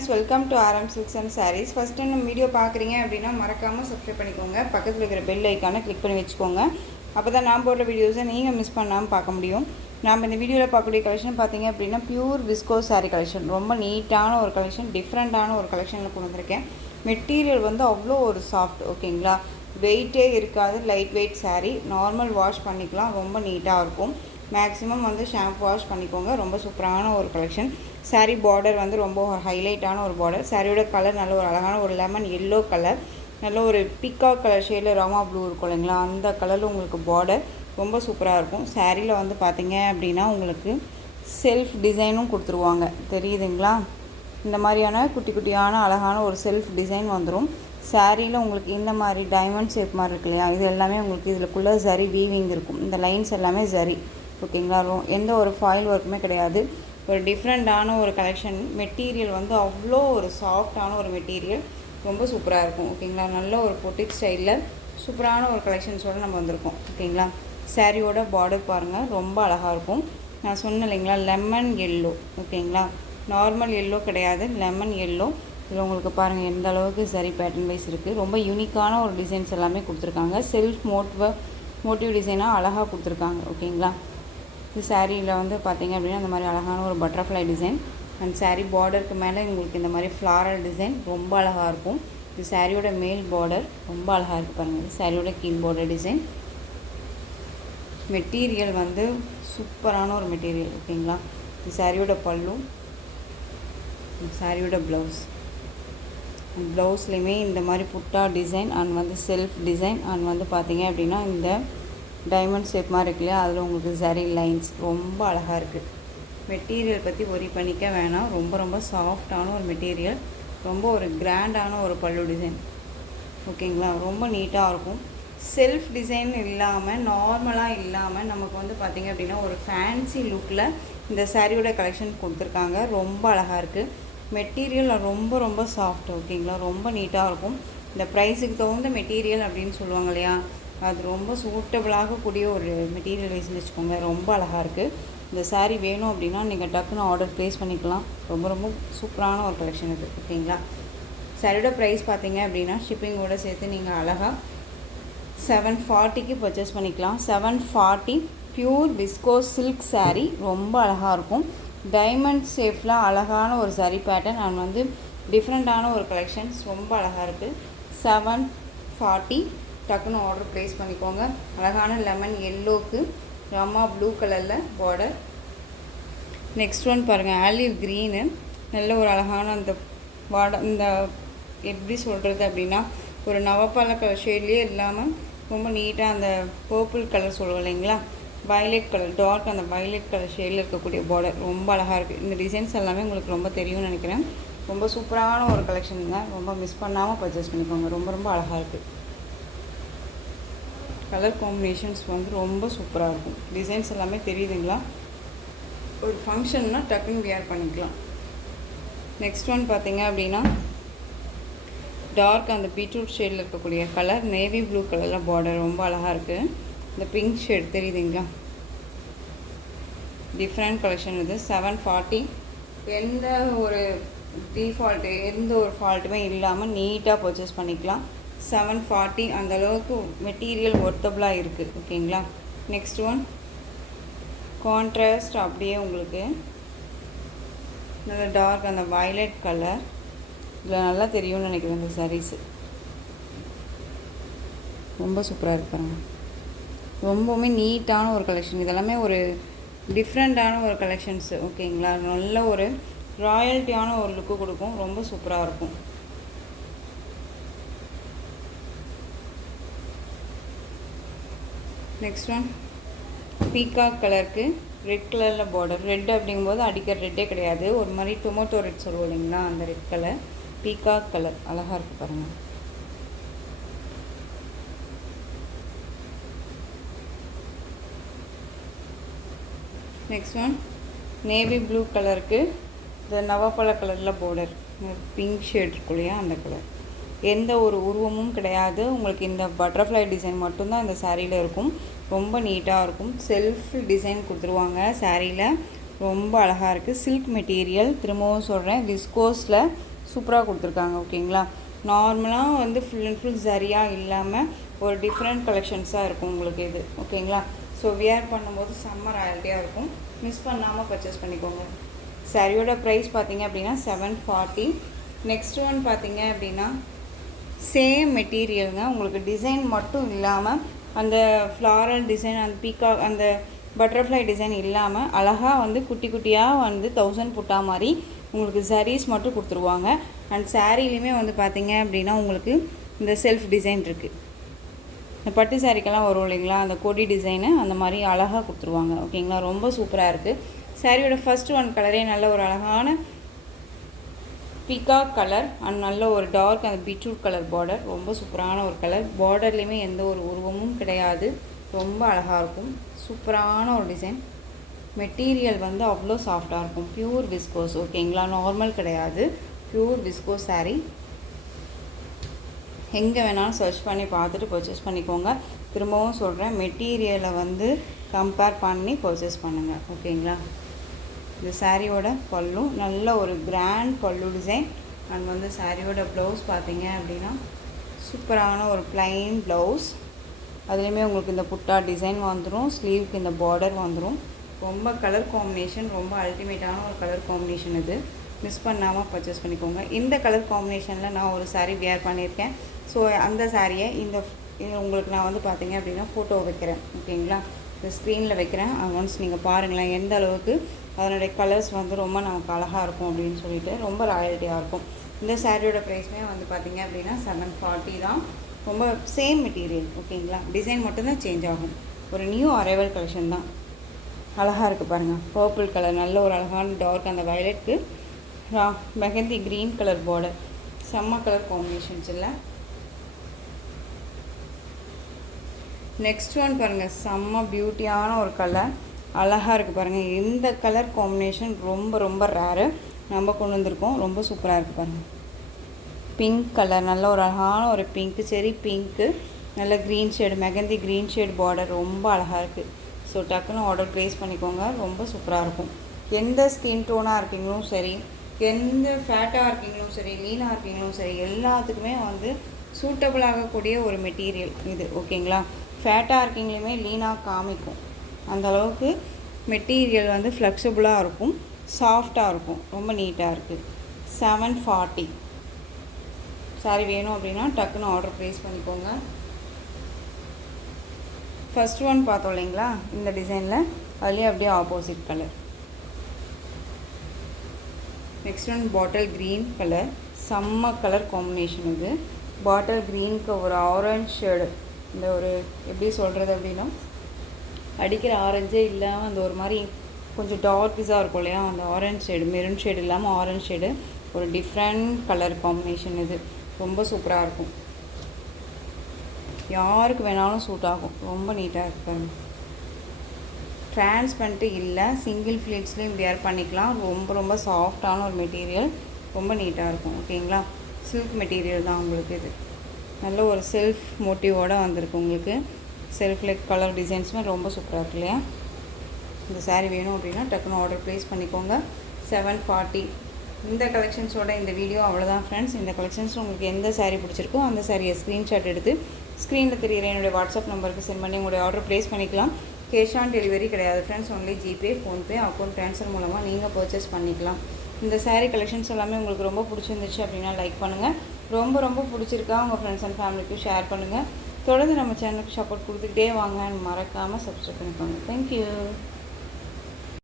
Friends, welcome to RM Silks and Sarees. First time நம்ம video பார்க்குறீங்க அப்படின்னா மறக்காமல் சப்ஸ்கிரைப் பண்ணிக்கோங்க. பக்கத்தில் இருக்கிற பெல் ஐக்கானை கிளிக் பண்ணி வச்சுக்கோங்க. அப்போ தான் நான் போடுற வீடியோஸை நீங்கள் மிஸ் பண்ணாமல் பார்க்க முடியும். நாம் இந்த வீடியோவில் பார்க்கக்கூடிய கலெக்ஷன் பார்த்தீங்க அப்படின்னா பியூர் விஸ்கோஸ் சாரீ கலெக்ஷன். ரொம்ப நீட்டான ஒரு கலெக்ஷன், டிஃப்ரெண்ட்டான ஒரு கலெக்ஷனில் கொண்டு வந்திருக்கேன். மெட்டீரியல் வந்து அவ்வளோ ஒரு சாஃப்ட், ஓகேங்களா, வெயிட்டே இருக்காது. Light weight sari, normal wash பண்ணிக்கலாம், ரொம்ப நீட்டாக இருக்கும். மேக்ஸிமம் வந்து ஷாம்பு வாஷ் பண்ணிக்கோங்க. ரொம்ப சூப்பரான ஒரு கலெக்ஷன். சாரீ பார்டர் வந்து ரொம்ப ஒரு ஹைலைட்டான ஒரு பார்டர். சாரியோட கலர் நல்ல ஒரு அழகான ஒரு லெமன் எல்லோ கலர், நல்ல ஒரு பிக்காக் கலர் ஷேடில் ராமா ப்ளூ இருக்கும் இல்லைங்களா, அந்த கலரில் உங்களுக்கு பார்டர் ரொம்ப சூப்பராக இருக்கும். சாரியில் வந்து பார்த்திங்க அப்படின்னா உங்களுக்கு செல்ஃப் டிசைனும் கொடுத்துருவாங்க, தெரியுதுங்களா. இந்த மாதிரியான குட்டி குட்டியான அழகான ஒரு செல்ஃப் டிசைன் வந்துடும். சாரியில் உங்களுக்கு இந்த மாதிரி டைமண்ட் ஷேப் மாதிரி இருக்கு இல்லையா, இது எல்லாமே உங்களுக்கு இதுக்குள்ளே ஜரி வீவிங் இருக்கும். இந்த லைன்ஸ் எல்லாமே ஜரி, ஓகேங்களா. எந்த ஒரு ஃபாயில் ஒர்க்குமே கிடையாது. ஒரு டிஃப்ரெண்ட்டான ஒரு கலெக்ஷன். மெட்டீரியல் வந்து அவ்வளோ ஒரு சாஃப்டான ஒரு மெட்டீரியல், ரொம்ப சூப்பராக இருக்கும், ஓகேங்களா. நல்ல ஒரு பொட்டிக் ஸ்டைலில் சூப்பரான ஒரு கலெக்ஷன்ஸோடு நம்ம வந்திருக்கோம், ஓகேங்களா. சாரியோட பார்டர் பாருங்கள், ரொம்ப அழகாக இருக்கும். நான் சொன்னேன் இல்லைங்களா, லெமன் எல்லோ, ஓகேங்களா. நார்மல் எல்லோ கிடையாது, லெமன் எல்லோ. இதில் உங்களுக்கு பாருங்கள் எந்த அளவுக்கு சரி பேட்டர்ன் வைஸ் இருக்குது. ரொம்ப யூனிக்கான ஒரு டிசைன்ஸ் எல்லாமே கொடுத்துருக்காங்க. செல்ஃப் மோட்டிவ் டிசைனாக அழகாக கொடுத்துருக்காங்க, ஓகேங்களா. இது சாரியில் வந்து பார்த்திங்க அப்படின்னா அந்த மாதிரி அழகான ஒரு பட்டர்ஃப்ளை டிசைன். அண்ட் சாரீ பார்டருக்கு மேலே உங்களுக்கு இந்த மாதிரி ஃப்ளாரல் டிசைன் ரொம்ப அழகாக இருக்கும். இது சாரியோட மேல் பார்டர் ரொம்ப அழகாக இருக்குது பாருங்கள். இது சாரியோட கீழ் பார்டர் டிசைன். மெட்டீரியல் வந்து சூப்பரான ஒரு மெட்டீரியல், ஓகேங்களா. இது சாரியோட பல்லு, சாரியோட ப்ளவுஸ். ப்ளவுஸ்லேயுமே இந்த மாதிரி புட்டா டிசைன் அண்ட் வந்து செல்ஃப் டிசைன் அண்ட் வந்து பார்த்திங்க அப்படின்னா இந்த டைமண்ட் ஷேப் மாதிரி இருக்கு இல்லையா, அதில் உங்களுக்கு ஜரி லைன்ஸ் ரொம்ப அழகாக இருக்குது. மெட்டீரியல் பற்றி ஒரி பண்ணிக்க வேணாம். ரொம்ப ரொம்ப சாஃப்டான ஒரு மெட்டீரியல், ரொம்ப ஒரு கிராண்டான ஒரு பல்லு டிசைன், ஓகேங்களா. ரொம்ப நீட்டாக இருக்கும். செல்ஃப் டிசைன் இல்லாமல், நார்மலாக இல்லாமல் நமக்கு வந்து பார்த்திங்க அப்படின்னா ஒரு ஃபேன்சி லுக்கில் இந்த சாரியோட கலெக்ஷன் கொடுத்துருக்காங்க. ரொம்ப அழகாக இருக்குது. மெட்டீரியல் ரொம்ப ரொம்ப சாஃப்ட், ஓகேங்களா. ரொம்ப நீட்டாக இருக்கும். இந்த ப்ரைஸுக்கு தகுந்த மெட்டீரியல் அப்படின்னு சொல்லுவாங்க இல்லையா, அது ரொம்ப சூட்டபிளாக கூடிய ஒரு மெட்டீரியல் வைஸ்னு வச்சுக்கோங்க. ரொம்ப அழகாக இருக்குது. இந்த சாரீ வேணும் அப்படின்னா நீங்கள் டக்குன்னு ஆர்டர் ப்ளேஸ் பண்ணிக்கலாம். ரொம்ப ரொம்ப சூப்பரான ஒரு கலெக்ஷன் இது, ஓகேங்களா. சாரியோட ப்ரைஸ் பார்த்தீங்க அப்படின்னா ஷிப்பிங்கோடு சேர்த்து நீங்கள் அழகாக 740க்கு பர்ச்சேஸ் பண்ணிக்கலாம். 740 பியூர் விஸ்கோஸ் சில்க் சாரீ, ரொம்ப அழகாக இருக்கும். டைமண்ட் ஷேப்பில் அழகான ஒரு சாரீ பேட்டர்ன் அண்ட் வந்து டிஃப்ரெண்ட்டான ஒரு கலெக்ஷன்ஸ், ரொம்ப அழகாக இருக்குது. 740 டக்குன்னு ஆர்டர் ப்ளேஸ் பண்ணிக்கோங்க. அழகான லெமன் எல்லோக்கு ராமா ப்ளூ கலரில் பார்டர். நெக்ஸ்ட் ஒன் பாருங்கள், ஆலிவ் க்ரீனு. நல்ல ஒரு அழகான அந்த பார்டர், இந்த எப்படி சொல்கிறது அப்படின்னா ஒரு நவப்பால கலர் ஷேட்லேயே இல்லாமல் ரொம்ப நீட்டாக அந்த பர்பிள் கலர் சொல்லுவோம் இல்லைங்களா, வயலட் கலர், டார்க் அந்த வயலட் கலர் ஷேடில் இருக்கக்கூடிய பார்டர் ரொம்ப அழகாக இருக்குது. இந்த டிசைன்ஸ் எல்லாமே உங்களுக்கு ரொம்ப தெரியும்னு நினைக்கிறேன். ரொம்ப சூப்பரான ஒரு கலெக்ஷனுங்க. ரொம்ப மிஸ் பண்ணாமல் பர்ச்சேஸ் பண்ணிக்கோங்க. ரொம்ப ரொம்ப அழகாக இருக்குது. கலர் காம்பினேஷன்ஸ் வந்து ரொம்ப சூப்பராக இருக்கும். டிசைன்ஸ் எல்லாமே தெரியுதுங்களா. ஒரு ஃபங்க்ஷன்னா டக்குன்னு வியர் பண்ணிக்கலாம். நெக்ஸ்ட் ஒன் பார்த்திங்க அப்படின்னா டார்க் அந்த பீட்ரூட் ஷேடில் இருக்கக்கூடிய கலர், நேவி ப்ளூ கலரில் பார்டர் ரொம்ப அழகாக இருக்குது. இந்த பிங்க் ஷேட் தெரியுதுங்களா, டிஃப்ரெண்ட் கலெக்ஷன் இது. 740. எந்த ஒரு டிஃபால்ட்டு, எந்த ஒரு ஃபால்ட்டுமே இல்லாமல் நீட்டாக பர்ச்சேஸ் பண்ணிக்கலாம். 740 அந்த அளவுக்கு மெட்டீரியல் ஒர்த்தபுளாக இருக்குது, ஓகேங்களா. நெக்ஸ்ட் ஒன் கான்ட்ராஸ்ட், அப்படியே உங்களுக்கு நல்ல டார்க் அந்த வயலட் கலர். இதில் நல்லா தெரியும்னு நினைக்கிறேன் இந்த சாரீஸு. ரொம்ப சூப்பராக இருப்பாங்க. ரொம்பவுமே நீட்டான ஒரு கலெக்ஷன். இதெல்லாமே ஒரு டிஃப்ரெண்ட்டான ஒரு கலெக்ஷன்ஸு, ஓகேங்களா. நல்ல ஒரு ராயல்ட்டியான ஒரு லுக்கு கொடுக்கும். ரொம்ப சூப்பராக இருக்கும். நெக்ஸ்ட் ஒன் பீகாக் கலருக்கு ரெட் கலரில் பார்டர். ரெட் அப்படிங்கும்போது அடிக்கிற ரெட்டே கிடையாது, ஒரு மாதிரி டொமேட்டோ ரெட் சொல்லுவோம் இல்லைங்களா, அந்த ரெட் கலர். பீகாக் கலர் அழகாக இருக்குது பாருங்கள். நெக்ஸ்ட் ஒன் நேவி ப்ளூ கலருக்கு இந்த நவப்பழ கலரில் பார்டர், பிங்க் ஷேட் இருக்கும் இல்லையா, அந்த கலர். எந்த ஒரு உருவமும் கிடையாது, உங்களுக்கு இந்த பட்டர்ஃப்ளை டிசைன் மட்டும்தான் இந்த சாரியில் இருக்கும். ரொம்ப நீட்டாக இருக்கும். செல்ஃப் டிசைன் கொடுத்துருவாங்க சாரியில். ரொம்ப அழகாக இருக்குது. சில்க் மெட்டீரியல், திரும்பவும் சொல்கிறேன், விஸ்கோஸில் சூப்பராக கொடுத்துருக்காங்க. ஓகேங்களா, நார்மலாக வந்து ஃபுல் அண்ட் ஃபுல் சரியாக இல்லாமல் ஒரு டிஃப்ரெண்ட் கலெக்ஷன்ஸாக இருக்கும் உங்களுக்கு இது. ஓகேங்களா, ஸோ வியர் பண்ணும்போது செம்ம ராயல்ட்டியாக இருக்கும். மிஸ் பண்ணாமல் பர்ச்சேஸ் பண்ணிக்கோங்க. சாரியோட ப்ரைஸ் பார்த்தீங்க அப்படின்னா 740. நெக்ஸ்ட் ஒன் பார்த்தீங்க அப்படின்னா சேம் மெட்டீரியலுங்க. உங்களுக்கு டிசைன் மட்டும் இல்லாமல் அந்த ஃப்ளாரல் டிசைன், அந்த பீகாக், அந்த பட்டர்ஃப்ளை டிசைன் இல்லாமல் அழகாக வந்து குட்டி குட்டியாக வந்து 1000 புட்டா மாதிரி உங்களுக்கு sarees மட்டும் கொடுத்துருவாங்க. அண்ட் சாரீலையுமே வந்து பார்த்தீங்க அப்படின்னா உங்களுக்கு இந்த செல்ஃப் டிசைன் இருக்குது. இந்த பட்டு சாரிக்கெல்லாம் வரும் இல்லைங்களா, அந்த கொடி டிசைனு அந்த மாதிரி அழகாக கொடுத்துருவாங்க. ஓகேங்களா, ரொம்ப சூப்பராக இருக்குது. சாரியோட ஃபர்ஸ்ட் ஒன் கலரே நல்ல ஒரு அழகான பீகாக் கலர் அண்ட் நல்ல ஒரு டார்க் அந்த பீட்ரூட் கலர் பார்டர். ரொம்ப சூப்பரான ஒரு கலர். பார்டர்லேயுமே எந்த ஒரு உருவமும் கிடையாது. ரொம்ப அழகாக இருக்கும். சூப்பரான ஒரு டிசைன். மெட்டீரியல் வந்து அவ்வளோ சாஃப்டாக இருக்கும். Pure viscose. ஓகேங்களா, நார்மல் கிடையாது, பியூர் விஸ்கோஸ் சாரீ. எங்கே வேணாலும் சர்ச் பண்ணி பார்த்துட்டு பர்ச்சேஸ் பண்ணிக்கோங்க. திரும்பவும் சொல்கிறேன், மெட்டீரியலை வந்து கம்பேர் பண்ணி பர்ச்சேஸ் பண்ணுங்கள். ஓகேங்களா, இந்த சாரியோட பல்லு நல்ல ஒரு கிராண்ட் பல்லு டிசைன். அண்ட் வந்து சாரியோட ப்ளவுஸ் பார்த்தீங்க அப்படின்னா சூப்பரான ஒரு ப்ளைன் ப்ளவுஸ். அதுலேயுமே உங்களுக்கு இந்த புட்டா டிசைன் வந்துடும். ஸ்லீவுக்கு இந்த பார்டர் வந்துடும். ரொம்ப கலர் காம்பினேஷன், ரொம்ப அல்டிமேட்டான ஒரு கலர் காம்பினேஷன். இது மிஸ் பண்ணாமல் பர்ச்சேஸ் பண்ணிக்கோங்க. இந்த கலர் காம்பினேஷனில் நான் ஒரு சாரீ வியர் பண்ணியிருக்கேன். ஸோ அந்த சாரியை உங்களுக்கு நான் வந்து பார்த்தீங்க அப்படின்னா ஃபோட்டோ வைக்கிறேன். ஓகேங்களா, இந்த ஸ்க்ரீனில் வைக்கிறேன். ஒன்ஸ் நீங்கள் பாருங்களேன் எந்த அளவுக்கு அதனுடைய கலர்ஸ் வந்து ரொம்ப நமக்கு அழகாக இருக்கும் அப்படின்னு சொல்லிட்டு ரொம்ப ராயல்ட்டியாக இருக்கும். இந்த சாரியோட ப்ரைஸுமே வந்து பார்த்திங்க அப்படின்னா 740 தான். ரொம்ப சேம் மெட்டீரியல். ஓகேங்களா, டிசைன் மட்டும்தான் சேஞ்ச் ஆகும். ஒரு நியூ அரைவல் கலெக்ஷன் தான். அழகாக இருக்குது பாருங்கள். பர்பிள் கலர் நல்ல ஒரு அழகான டார்க் அந்த வயலட்டுக்கு மெஹந்தி க்ரீன் கலர் பார்டர். செம்ம கலர் காம்பினேஷன்ஸ் இல்லை. நெக்ஸ்ட் ஒன் பாருங்கள், செம்ம பியூட்டியான ஒரு கலர். அழகாக இருக்குது பாருங்கள். இந்த கலர் காம்பினேஷன் ரொம்ப ரொம்ப ரேரு. நம்ம கொண்டு வந்திருக்கோம். ரொம்ப சூப்பராக இருக்குது பாருங்கள். பிங்க் கலர், நல்ல ஒரு அழகான ஒரு பிங்க்கு, செரி பிங்க்கு, நல்ல green shade, mehndi green shade border. ரொம்ப அழகாக இருக்குது. ஸோ டக்குன்னு ஆர்டர் ப்ளேஸ் பண்ணிக்கோங்க. ரொம்ப சூப்பராக இருக்கும். எந்த ஸ்கின் டோனாக இருக்கீங்களும் சரி, எந்த ஃபேட்டாக இருக்கீங்களும் சரி, லீனாக இருக்கீங்களும் சரி, எல்லாத்துக்குமே வந்து சூட்டபிள் ஆகக்கூடிய ஒரு மெட்டீரியல் இது. ஓகேங்களா, ஃபேட்டாக இருக்கீங்களுமே லீனாக காமிக்கும். அந்தளவுக்கு மெட்டீரியல் வந்து ஃப்ளெக்சிபிளாக இருக்கும், சாஃப்டாக இருக்கும். ரொம்ப நீட்டாக இருக்குது. 740 சாரி வேணும் அப்படின்னா டக்குன்னு ஆர்டர் ப்ளேஸ் பண்ணிக்கோங்க. ஃபர்ஸ்ட் ஒன் பார்த்தோம் இல்லைங்களா இந்த டிசைனில், அதுலேயே அப்படியே opposite colour. Next one bottle green colour. செம்ம கலர் காம்பினேஷன் இது. பாட்டில் க்ரீனுக்கு ஒரு ஆரஞ்ச் ஷேடு, இந்த ஒரு எப்படி சொல்கிறது அப்படின்னா அடிக்கிற ஆரஞ்சே இல்லாமல் அந்த ஒரு மாதிரி கொஞ்சம் டார்க்கிஸாக இருக்கும் இல்லையா, அந்த ஆரஞ்ச் ஷேடு, மெரூன் ஷேடு இல்லாமல் ஆரஞ்ச் ஷேடு, ஒரு டிஃப்ரெண்ட் கலர் காம்பினேஷன். இது ரொம்ப சூப்பராக இருக்கும். யாருக்கு வேணாலும் சூட் ஆகும். ரொம்ப நீட்டாக இருக்காங்க. டிரான்ஸ்பரண்ட்டு இல்லை, சிங்கிள் ஃப்ளீட்ஸ்லேயும் வியர் பண்ணிக்கலாம். ரொம்ப ரொம்ப சாஃப்டான ஒரு மெட்டீரியல். ரொம்ப நீட்டாக இருக்கும். ஓகேங்களா, சில்க் மெட்டீரியல் தான் உங்களுக்கு. இது நல்ல ஒரு செல்ஃப் மோட்டிவோடு வந்திருக்கு உங்களுக்கு. செல்ஃப் லைக் கலர் டிசைன்ஸுமே ரொம்ப சூப்பராக இருக்கு இல்லையா. இந்த சாரீ வேணும் அப்படின்னா டக்குன்னு ஆர்டர் ப்ளேஸ் பண்ணிக்கோங்க. 740. இந்த கலெக்ஷன்ஸோட இந்த வீடியோ அவ்வளோதான் ஃப்ரெண்ட்ஸ். இந்த கலெக்ஷன்ஸில் உங்களுக்கு எந்த சாரீ பிடிச்சிருக்கோ அந்த சாரியை ஸ்க்ரீன்ஷாட் எடுத்து ஸ்க்ரீனில் தெரியிற என்னுடைய வாட்ஸ்அப் நம்பருக்கு சென்ட் பண்ணி உங்களுடைய ஆர்டர் ப்ளேஸ் பண்ணிக்கலாம். கேஷ் ஆன் டெலிவரி கிடையாது friends. Only GPay, PhonePe, account transfer மூலமாக நீங்கள் பர்ச்சேஸ் பண்ணிக்கலாம். இந்த சாரீ கலெக்ஷன்ஸ் எல்லாமே உங்களுக்கு ரொம்ப பிடிச்சிருந்துச்சு அப்படின்னா லைக் பண்ணுங்கள். ரொம்ப ரொம்ப பிடிச்சிருக்கா உங்கள் ஃப்ரெண்ட்ஸ் அண்ட் ஃபேமிலிக்கும் ஷேர் பண்ணுங்கள். தொடர்ந்து நம்ம சேனலுக்கு சப்போர்ட் கொடுத்துக்கிட்டே வாங்க. மறக்காமல் சப்ஸ்கிரைப் பண்ணிக்கோங்க. தேங்க்யூ.